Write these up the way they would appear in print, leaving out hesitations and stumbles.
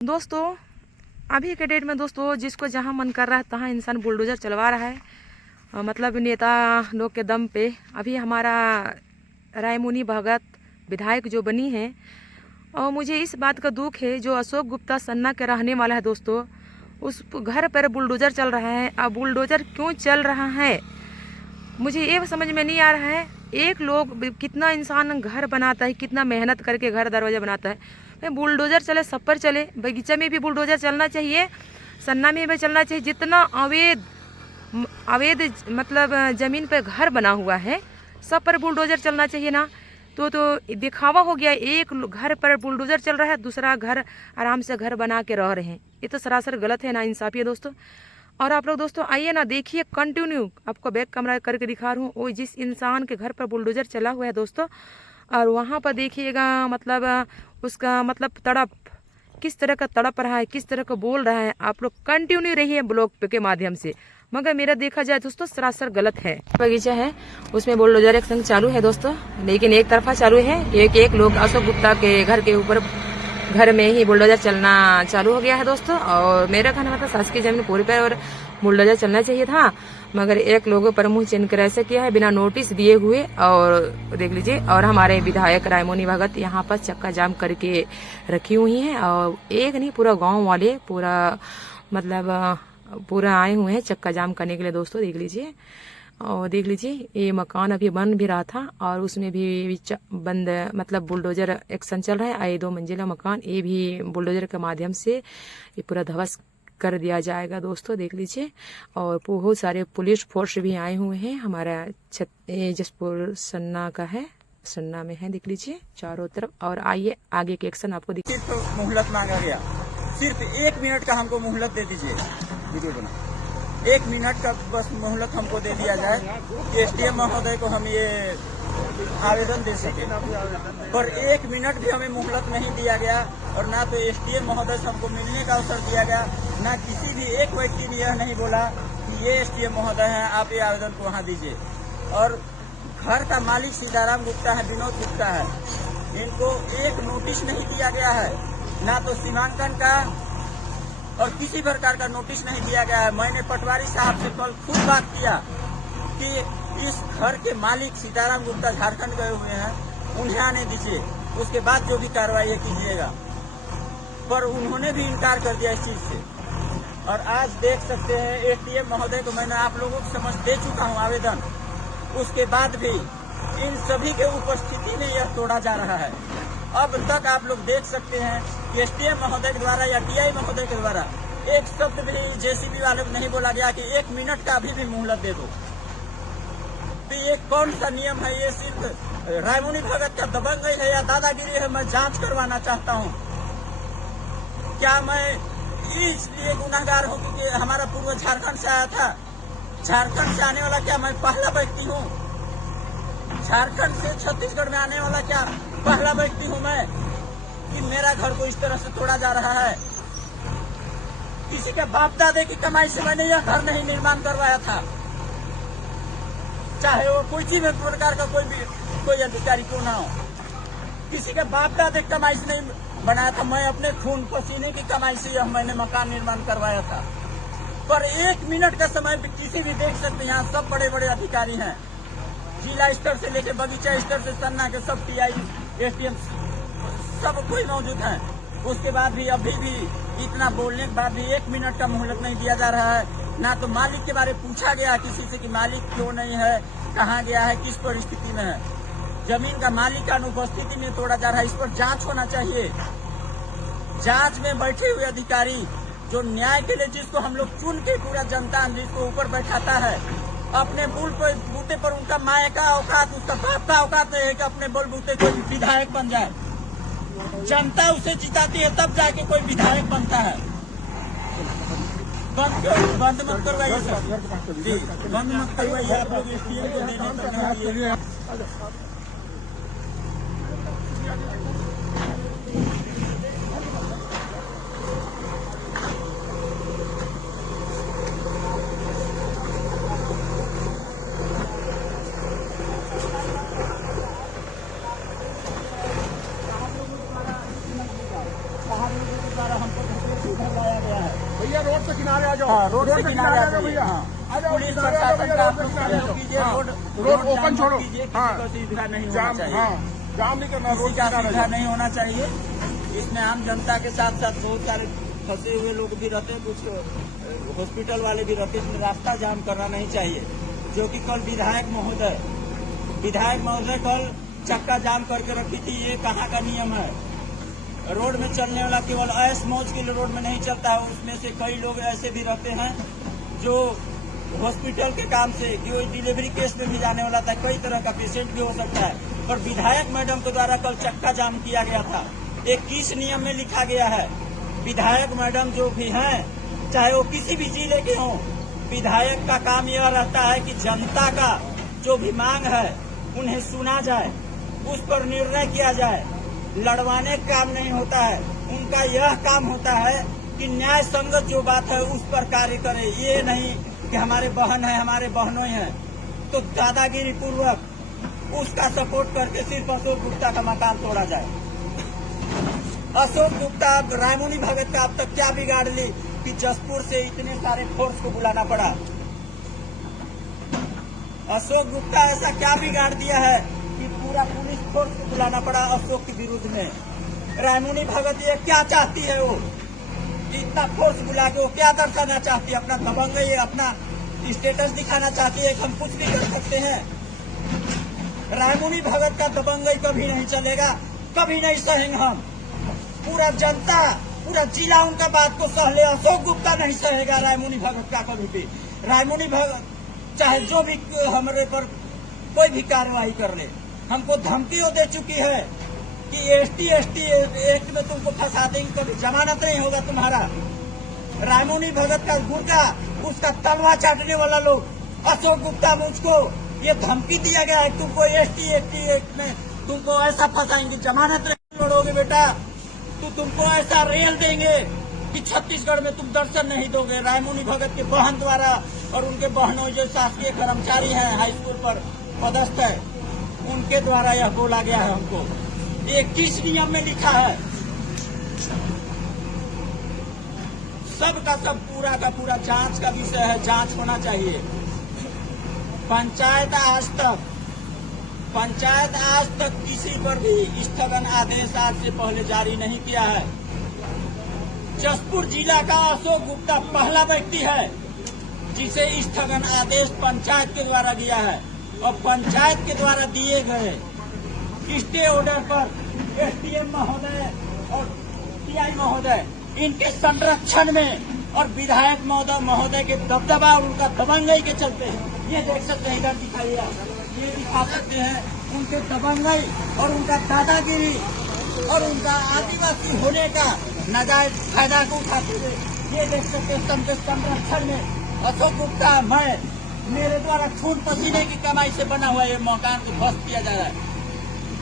दोस्तों अभी के डेट में दोस्तों जिसको जहां मन कर रहा है तहां इंसान बुलडोजर चलवा रहा है। मतलब नेता लोग के दम पे। अभी हमारा रायमुनि भगत विधायक जो बनी है, और मुझे इस बात का दुख है जो अशोक गुप्ता सन्ना के रहने वाला है दोस्तों, उस घर पर बुलडोजर चल रहा है। अब बुलडोजर क्यों चल रहा है मुझे ये समझ में नहीं आ रहा है। एक लोग कितना इंसान घर बनाता है, कितना मेहनत करके घर दरवाजा बनाता है। बुलडोजर चले, सब पर चले, बगीचा में भी बुलडोजर चलना चाहिए, सन्ना में भी चलना चाहिए। जितना अवैध मतलब ज़मीन पर घर बना हुआ है सब पर बुलडोजर चलना चाहिए ना। तो दिखावा हो गया। एक घर पर बुलडोजर चल रहा है, दूसरा घर आराम से घर बना के रह रहे हैं। ये तो सरासर गलत है, ना इंसाफी है दोस्तों। और आप लोग दोस्तों आइए ना, देखिए कंटिन्यू आपको बैक कैमरा करके दिखा रहा हूँ। वो जिस इंसान के घर पर बुलडोजर चला हुआ है दोस्तों, और वहाँ पर देखिएगा मतलब उसका मतलब तड़प किस तरह का तड़प रहा है, किस तरह का बोल रहा है। आप लोग कंटिन्यू रहिए ब्लॉग के माध्यम से। मगर मेरा देखा जाए दोस्तों सरासर गलत है। बगीचा है उसमें बुलडोजर एक्शन चालू है दोस्तों, लेकिन एक तरफा चालू है। एक लोग अशोक गुप्ता के घर के ऊपर घर में ही बुलडोजर चलना चालू हो गया है दोस्तों। और मेरा कहना मतलब शासकीय जमीन पूरी पर और बुलडोजर चलना चाहिए था, मगर एक लोगों पर मुंह चिन कर ऐसा किया है बिना नोटिस दिए हुए। और देख लीजिए, और हमारे विधायक रायमुनि भगत यहाँ पर चक्का जाम करके रखी हुई हैं। और एक नहीं, पूरा गांव वाले पूरा आए हुए हैं चक्का जाम करने के लिए दोस्तों। देख लीजिए, और देख लीजिए ये मकान अभी बन भी रहा था और उसमें भी बंद मतलब बुलडोजर एक्शन चल रहा है। ये 2 मंजिला मकान, ये भी बुलडोजर के माध्यम से ये पूरा ध्वस्त कर दिया जाएगा दोस्तों। देख लीजिए, और बहुत सारे पुलिस फोर्स भी आए हुए हैं। हमारा जसपुर सन्ना का है, सन्ना में है, देख लीजिए चारों तरफ। और आइए आगे के एक्शन आपको दिख। सिर्फ मोहलत मांगा गया, सिर्फ 1 मिनट का हमको मोहलत दे दीजिए। वीडियो बना 1 मिनट का बस मोहलत हमको दे दिया जाए कि एसडीएम महोदय को हम ये आवेदन दे सके। पर 1 मिनट भी हमें मोहलत नहीं दिया गया, और ना तो एसडीएम महोदय से हमको मिलने का अवसर दिया गया, ना किसी भी एक व्यक्ति ने यह नहीं बोला कि ये एसडीएम महोदय हैं, आप ये आवेदन को वहाँ दीजिए। और घर का मालिक सीताराम गुप्ता है, विनोद गुप्ता है, इनको एक नोटिस नहीं दिया गया है, ना तो सीमांकन का और किसी प्रकार का नोटिस नहीं दिया गया है। मैंने पटवारी साहब से कल खुद बात किया कि इस घर के मालिक सीताराम गुप्ता झारखंड गए हुए हैं, उन्हें आने दीजिए, उसके बाद जो भी कार्रवाई कीजिएगा। पर उन्होंने भी इनकार कर दिया इस चीज से। और आज देख सकते हैं एसडीएम महोदय को मैंने आप लोगों को समझ दे चुका हूं आवेदन, उसके बाद भी इन सभी के उपस्थिति में यह तोड़ा जा रहा है। अब तक आप लोग देख सकते हैं कि एसडीएम महोदय के द्वारा या टीआई महोदय के द्वारा एक शब्द भी जेसीबी वाले को नहीं बोला गया कि 1 मिनट का अभी भी मोहलत दे दो। तो ये कौन सा नियम है? ये सिर्फ रायमुनि भगत का दबंगई है या दादागिरी है? मैं जांच करवाना चाहता हूँ। क्या मैं इसलिए गुनाहगार हूँ क्योंकि हमारा पूर्व झारखंड से आया था? झारखंड से आने वाला क्या मैं पहला व्यक्ति हूँ? झारखंड से छत्तीसगढ़ में आने वाला क्या पहला व्यक्ति हूँ मैं कि मेरा घर को इस तरह से तोड़ा जा रहा है? किसी के बाप दादे की कमाई से मैंने यह घर नहीं निर्माण करवाया था, चाहे वो किसी भी प्रकार का कोई अधिकारी क्यों ना हो। किसी के बाप दादे की कमाई से नहीं बनाया था, मैं अपने खून पसीने की कमाई से यह मैंने मकान निर्माण करवाया था। पर 1 मिनट का समय किसी भी देख सकते हैं, यहाँ सब बड़े बड़े अधिकारी हैं, जिला स्तर से लेकर बगीचा स्तर से सन्ना के सब टीआई एसडीएम सब कोई मौजूद है। उसके बाद भी अभी भी इतना बोलने के बाद भी 1 मिनट का मोहलत नहीं दिया जा रहा है। ना तो मालिक के बारे में पूछा गया किसी से कि मालिक क्यों नहीं है, कहाँ गया है, किस परिस्थिति में है। जमीन का मालिक का अनुपस्थिति में तोड़ा जा रहा है, इस पर जांच होना चाहिए। जांच में बैठे हुए अधिकारी जो न्याय के लिए जिसको हम लोग चुन के पूरा जनता जिसको ऊपर बैठाता है, अपने बूते पर उनका माए का औकात, उसका बाप का औकात नहीं है कि अपने बलबूते कोई विधायक बन जाए। जनता उसे जिताती है तब जाके कोई विधायक बनता है। बंद मत करवाइए सर जी, बंद मत करवाइए। आप लोग एसडीएम को देने तो नहीं। हमको भैया रोड से किनारे आ जाओ। हाँ, रोड से किनारे आ जाओ भैया। हाँ। आ जाओ, पुलिस किनारे आ जाओ प्रशासन भैया, का रोड आप लोग से किनारे आ सहयोग जाओ। कीजिए। हाँ, रोड ओपन जाम छोड़ो। कीजिए, किसी हाँ, को असुविधा नहीं होना जाम, चाहिए। हाँ, जाम नहीं करना, रोड किसी का किनारे आ असुविधा जाओ। नहीं होना चाहिए। इसमें आम जनता के साथ साथ बहुत सारे फंसे हुए लोग भी रहते हैं, कुछ हॉस्पिटल वाले भी रहते हैं। इसमें रास्ता जाम करना नहीं चाहिए। जो कि कल विधायक महोदय कल चक्का जाम करके रखी थी। ये कहाँ का नियम है? रोड में चलने वाला केवल ऐश मौज के लिए रोड में नहीं चलता है। उसमें से कई लोग ऐसे भी रहते हैं जो हॉस्पिटल के काम से कि वो डिलीवरी केस में भी जाने वाला था, कई तरह का पेशेंट भी हो सकता है। पर विधायक मैडम के द्वारा कल चक्का जाम किया गया था। एक किस नियम में लिखा गया है? विधायक मैडम जो भी हैं, चाहे वो किसी भी जिले के हों, विधायक का काम यह रहता है कि जनता का जो भी मांग है उन्हें सुना जाए, उस पर निर्णय किया जाए। लड़वाने का काम नहीं होता है। उनका यह काम होता है कि न्याय संगत जो बात है उस पर कार्य करे। ये नहीं कि हमारे बहन है, हमारे बहनों हैं तो दादागिरी पूर्वक उसका सपोर्ट करके सिर्फ अशोक गुप्ता का मकान तोड़ा जाए। अशोक गुप्ता रायमुनि भगत का अब तक क्या बिगाड़ ली कि जसपुर से इतने सारे फोर्स को बुलाना पड़ा? अशोक गुप्ता ऐसा क्या बिगाड़ दिया है कि पूरा पुलिस फोर्स को बुलाना पड़ा अशोक के विरुद्ध में? रायमुनि भगत ये क्या चाहती है? वो इतना फोर्स बुला के वो क्या दर्शाना चाहती है? अपना दबंगई, अपना स्टेटस दिखाना चाहती है कि हम कुछ भी कर सकते हैं। रायमुनि भगत का दबंगई कभी नहीं चलेगा, कभी नहीं सहेंगे हम। पूरा जनता, पूरा जिला उनका बात को सह ले। अशोक गुप्ता नहीं सहेगा रायमुनि भगत का कभी भी। रायमुनि भगत चाहे जो भी हमारे पर कोई भी कार्रवाई कर ले, हमको धमकी वो दे चुकी है कि एसटी एक्ट में तुमको फंसा देंगे, कभी जमानत नहीं होगा तुम्हारा। रायमुनि भगत का गुर्गा, उसका तलवा चाटने वाला लोग अशोक गुप्ता, मुझको ये धमकी दिया गया है तुमको एसटी एक्ट में तुमको ऐसा फंसाएंगे, जमानत नहीं लड़ोगे बेटा, तो तुमको ऐसा रेल देंगे कि छत्तीसगढ़ में तुम दर्शन नहीं दोगे। रायमुनि भगत के बहन द्वारा और उनके बहनों जो शासकीय कर्मचारी हैं, हाई स्कूल पर पदस्थ है, उनके द्वारा यह बोला गया है हमको। ये किस नियम में लिखा है? सब का सब पूरा का पूरा जांच का विषय है, जांच होना चाहिए। पंचायत आज तक किसी पर भी स्थगन आदेश आज से पहले जारी नहीं किया है। जसपुर जिला का अशोक गुप्ता पहला व्यक्ति है जिसे स्थगन आदेश पंचायत के द्वारा दिया है। और पंचायत के द्वारा दिए गए स्टे ऑर्डर पर एसडीएम महोदय और टीआई महोदय इनके संरक्षण में और विधायक महोदय के दबदबा और उनका दबंगई के चलते, ये देख सकते हैं, इधर दिखाइए, ये दिखा सकते हैं उनके दबंगई और उनका दादागिरी और उनका आदिवासी होने का नाजायज फायदा को उठाते हुए, ये देख सकते हैं सबके संरक्षण में अशोक गुप्ता, मेरे द्वारा खून पसीने की कमाई से बना हुआ ये मकान को ध्वस्त किया जा रहा है।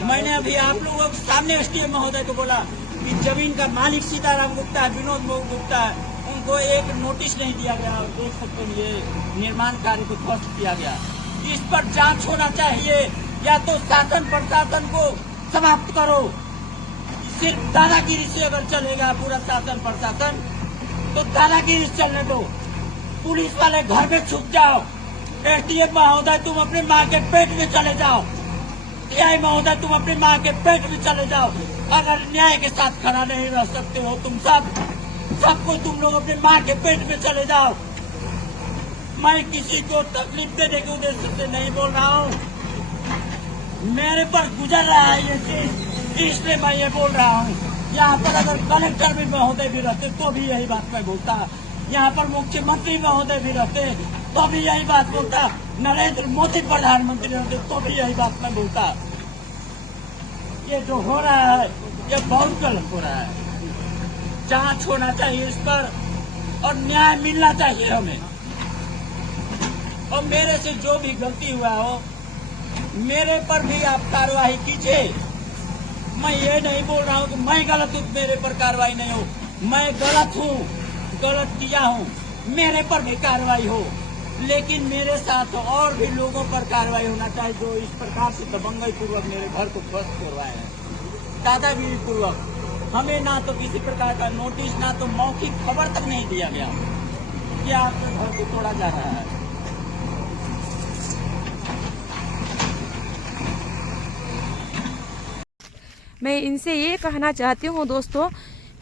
मैंने अभी आप लोगों के सामने एसडीएम महोदय को बोला कि जमीन का मालिक सीताराम गुप्ता है, विनोद गुप्ता है, उनको एक नोटिस नहीं दिया गया। और देख सकते हैं ये निर्माण कार्य को ध्वस्त किया गया। इस पर जांच होना चाहिए, या तो शासन प्रशासन को समाप्त करो। सिर्फ दादागिरी से अगर चलेगा पूरा शासन प्रशासन तो दादागिरी से चलने दो। पुलिस वाले घर में छुप जाओ। एसडीएम महोदय तुम अपनी माँ के पेट में चले जाओ। टीआई महोदय तुम अपनी माँ के पेट में चले जाओ। अगर न्याय के साथ खड़ा नहीं रह सकते हो तुम सबको तुम लोग अपनी माँ के पेट में चले जाओ। मैं किसी को तकलीफ देने के उद्देश्य से नहीं बोल रहा हूँ, मेरे पर गुजर रहा है ये चीज, इसलिए मैं ये बोल रहा हूँ। यहाँ पर अगर कलेक्टर भी महोदय भी रहते तो भी यही बात मैं बोलता। यहाँ पर मुख्यमंत्री महोदय भी रहते तो भी यही बात बोलता। नरेंद्र मोदी प्रधानमंत्री होते तो भी यही बात मैं बोलता। ये जो हो रहा है ये बहुत गलत हो रहा है। जांच होना चाहिए इस पर और न्याय मिलना चाहिए हमें। और मेरे से जो भी गलती हुआ हो मेरे पर भी आप कार्रवाई कीजिए। मैं ये नहीं बोल रहा हूँ कि मैं गलत हूँ, मेरे पर कार्रवाई नहीं हो। मैं गलत हूँ, गलत किया हूँ, मेरे पर भी कार्रवाई हो, लेकिन मेरे साथ और भी लोगों पर कार्रवाई होना चाहिए जो इस प्रकार से दबंगई पूर्वक मेरे घर को ध्वस्त करवाए हैं, दादागिरी पूर्वक। हमें ना तो किसी प्रकार का नोटिस, ना तो मौखिक खबर तक नहीं दिया गया। देखिए आपके घर को तोड़ा जा रहा है। मैं इनसे ये कहना चाहती हूँ दोस्तों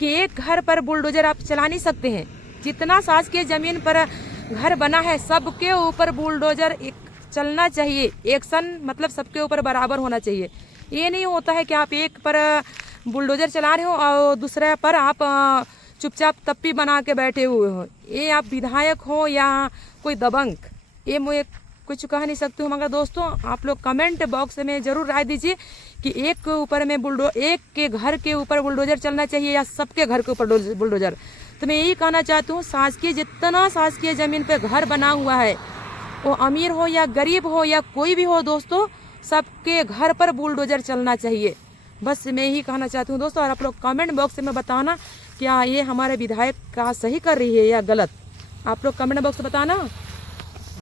कि एक घर पर बुलडोजर आप चला नहीं सकते हैं। जितना शासकीय जमीन पर घर बना है सबके ऊपर बुलडोजर एक चलना चाहिए। एक्शन मतलब सबके ऊपर बराबर होना चाहिए। ये नहीं होता है कि आप एक पर बुलडोजर चला रहे हो और दूसरे पर आप चुपचाप तप्पी बना के बैठे हुए हो। ये आप विधायक हो या कोई दबंग, ये मैं कुछ कह नहीं सकती हूँ। मगर दोस्तों आप लोग कमेंट बॉक्स में ज़रूर राय दीजिए कि एक के ऊपर में एक के घर के ऊपर बुलडोजर चलना चाहिए या सबके घर के ऊपर बुलडोजर। तो मैं यही कहना चाहती हूँ, शासकीय जितना शासकीय ज़मीन पे घर बना हुआ है, वो अमीर हो या गरीब हो या कोई भी हो दोस्तों, सबके घर पर बुलडोजर चलना चाहिए। बस मैं यही कहना चाहती हूँ दोस्तों। और आप लोग कमेंट बॉक्स में बताना क्या ये हमारे विधायक का सही कर रही है या गलत। आप लोग कमेंट बॉक्स में बताना।